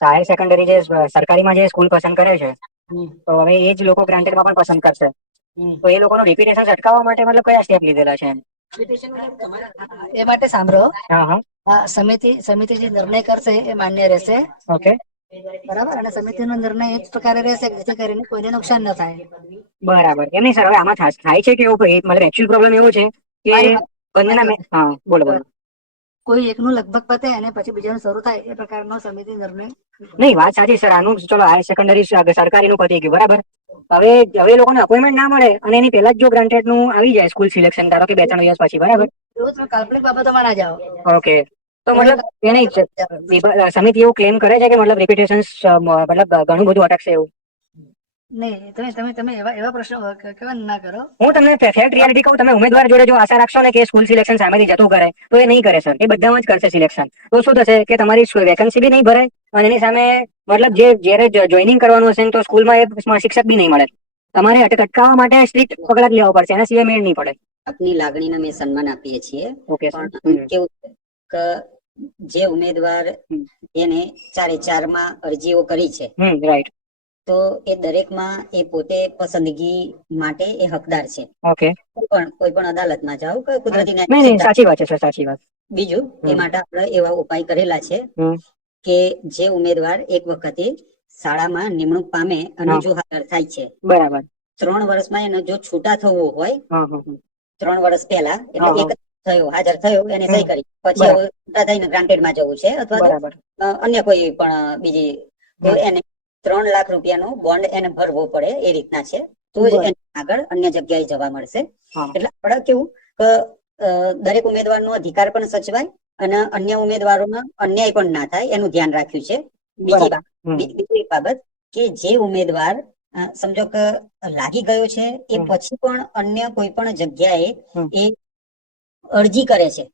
Higher secondary જે સરકારીમાં જે સ્કૂલ પસંદ કરે છે તો હવે એ જ લોકો ગ્રાન્ટેડમાં પણ પસંદ કરશે, તો એ લોકોનું રિપીટેશન અટકાવવા માટે મતલબ કયા સ્ટેપ લીધેલા છે એમ? એ માટે સાંભળો, હા હા સમિતિ જે નિર્ણય કરશે એ માન્ય રહેશે. ઓકે બરાબર, અને સમિતિનો નિર્ણય એ જ પ્રકારે રહેશે કે જેથી કરીને કોઈને નુકસાન ન થાય. બરાબર. એમ નહીં સર, હવે આમાં થાય છે કે એવું મતલબ એકચ્યુઅલ પ્રોબ્લેમ એવો છે કે મારી વાત બંનેના હા બોલો બોલો. કોઈ એકનું લગભગ પતે અને પછી બીજાનું શરૂ થાય એ પ્રકારનો સમિતિ નિર્ણય. નહીં, વાત સાચી સર. આનું ચલો હાયર સેકન્ડરી સરકારીનું પતી ગયું બરાબર. હવે એ લોકોને અપોઇન્ટમેન્ટ ના મળે અને એની પહેલા જ જો ગ્રાન્ટેડ નું આવી જાય સ્કૂલ સિલેક્શન, ધારો કે 2-3 દિવસ પછી, બરાબર. એવું તમે કાલ્પનિક બાબતોમાં ના જાઓ. ઓકે, તો મતલબ એને સમિતિ એવું ક્લેમ કરે છે કે મતલબ રિપીટેશન મતલબ ઘણું બધું અટકશે એવું? નહીં, તમે એવા પ્રશ્નો કેવા ના કરો. હું તમને ફેક્ટ રિયાલિટી કહું, તમે ઉમેદવાર જોડે જો આશા રાખશો ને કે સ્કૂલ સિલેક્શન સામેથી જતું કરે, તો એ નહીં કરે સર. એ બધામાં જ કરશે સિલેક્શન. તો શું થશે કે તમારી વેકન્સી બી નહીં ભરાય અને એની સામે મતલબ જ્યારે જોઈનિંગ કરવાનું હશે તો સ્કૂલમાં એ શિક્ષક બી નહીં મળે. તમારે અટકાવવા માટે સ્ટ્રિક્ટ પગલાં લેવા પડશે, એના સિવાય મેળ નહીં પડે. આપની લાગણીને અમે સન્માન આપીએ છીએ, ઓકે પણ કેવું કે જે ઉમેદવાર એને 4-4 અરજીઓ કરી છે, રાઈટ, તો એ દરેકમાં એ પોતે પસંદગી માટે એ હકદાર છે. ઓકે, કોઈ પણ અદાલતમાં જાઓ કે કુદરતી નહીં, સાચી વાત છે સર, સાચી વાત. બીજું, એ માટે આપણે એવા ઉપાય કરેલા છે કે જે ઉમેદવાર એક વખતે શાળામાં નિમણૂક પામે અને જો હાજર થાય છે, બરાબર, 3 વર્ષમાં એને જો છૂટા થવું હોય, 3 વર્ષ પહેલા, એટલે એક હાજર થયો એને સહી કરી, પછી છૂટા થઈને ગ્રાન્ટેડમાં જવું છે અથવા અન્ય કોઈ પણ બીજી, તો એને 3 લાખ રૂપિયાનો બોન્ડ એને ભરવો પડે, એ રીતના છે. તો જ એને આગળ અન્ય જગ્યાએ જવા મળશે. એટલે આપણે કેવું કે દરેક ઉમેદવારનો અધિકાર પણ સચવાય અને અન્ય ઉમેદવારોનો અન્યાય પણ ના થાય એનું ધ્યાન રાખ્યું છે. બીજી બાબત કે જે ઉમેદવાર સમજો કે લાગી ગયો છે એ પછી પણ અન્ય કોઈ પણ જગ્યાએ એ અરજી કરે છે,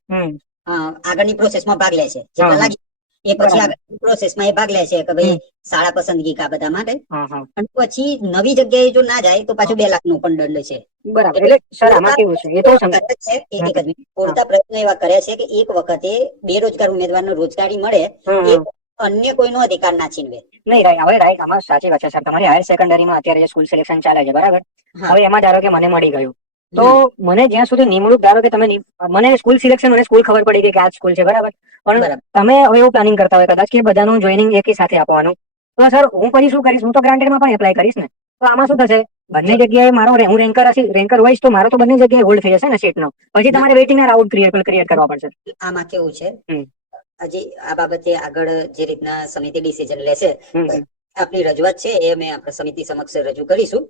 આગળની પ્રોસેસમાં ભાગ લે છે, જેટલા લાગી એ પછી આગળની પ્રોસેસમાં એ ભાગ લે છે કે ભાઈ શાળા પસંદગી કા બધા માટે, અને પછી નવી જગ્યાએ જો ના જાય તો પાછું 2 લાખ નું પણ દંડ છે. બરાબર. એટલે સર આમાં કેવું છે, એ તો પૂરતા પ્રયત્નો એવા કર્યા છે કે એક વખતે બેરોજગાર ઉમેદવારને રોજગારી મળે, એ અન્ય કોઈનો અધિકાર ના છીનવે. નહીં, રાઈટ, આમાં સાચી વાત છે સર તમારી. હાયર સેકન્ડરીમાં અત્યારે જે સ્કૂલ સિલેક્શન ચાલે છે, બરાબર. હવે એમાં ધારો કે મને મળી ગયું, તો મને જ્યાં સુધી નિમણૂક, ધારો કે તમે મને સ્કૂલ સિલેક્શન, મને સ્કૂલ ખબર પડી ગઈ કે આ સ્કૂલ છે, બરાબર. પણ તમે હવે એવું પ્લાનિંગ કરતા હોય કદાચ કે બધાનું જોઈનિંગ એકી સાથે આપવાનું, તો સર હું પછી શું કરીશ? હું તો ગ્રાન્ટેડમાં પણ એપ્લાય કરીશ ને. તો આમાં શું થશે, બંને જગ્યાએ મારો હું રેન્કર હોઈશ તો મારો તો બંને જગ્યાએ હોલ્ડ થઈ જશે ને સીટનો. પછી તમારે વેઇટિંગ ના રાઉન્ડ ક્રિએટ કરવા પડશે. આમાં કેવું છે, હજી આ બાબતે આગળ જે રીતના સમિતિ ડિસિઝન લેશે, આપની રજૂઆત છે એ અમે આપણે સમિતિ સમક્ષ રજૂ કરીશું.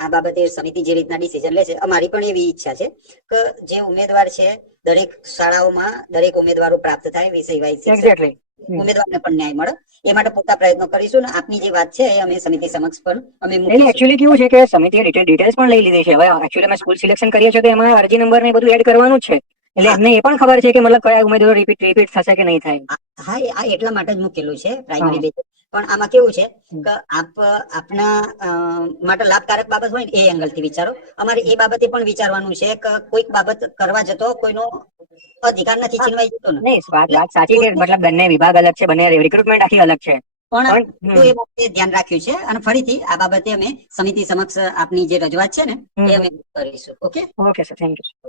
આ બાબતે સમિતિ જે રીતના ડિસિઝન લેશે, અમારી પણ એવી ઈચ્છા છે કે જે ઉમેદવાર છે દરેક શાળાઓમાં દરેક ઉમેદવારો પ્રાપ્ત થાય, વિષય વાઇઝ ઉમેદવારને પણ ન્યાય મળે, એ માટે પૂરતા પ્રયત્નો કરીશું. અને આપની જે વાત છે એ અમે સમિતિ સમક્ષ પણ અમે એકચ્યુઅલી કેવું છે કે સમિતિએ ડિટેલ્સ પણ લઈ લીધી છે. હવે એકચ્યુઅલી અમે સ્કૂલ સિલેક્શન કરીએ છીએ તો એમાં અરજી નંબર ને બધું એડ કરવાનું જ છે, એટલે એમને એ પણ ખબર છે કે મતલબ કયા ઉમેદવારો રિપીટ થશે કે નહીં થાય. હા, આ એટલા માટે જ મૂકેલું છે પ્રાઇમરી બેઝ. પણ આમાં કેવું છે કે આપના માટે લાભકારક બાબત હોય ને એ એંગલ થી વિચારો. અમારે એ બાબતે પણ વિચારવાનું છે કે કોઈક બાબત કરવા જતો કોઈનો અધિકાર નથી છીનવાઈ જતો ને. નહીં, વાત સાચી કે મતલબ બંને વિભાગ અલગ છે, બંને રિક્રુટમેન્ટ આખી અલગ છે, પણ એ બાબતે ધ્યાન રાખ્યું છે. અને ફરીથી આ બાબતે અમે સમિતિ સમક્ષ આપની જે રજૂઆત છે ને એ અમે કરીશું. Okay, okay sir, thank you.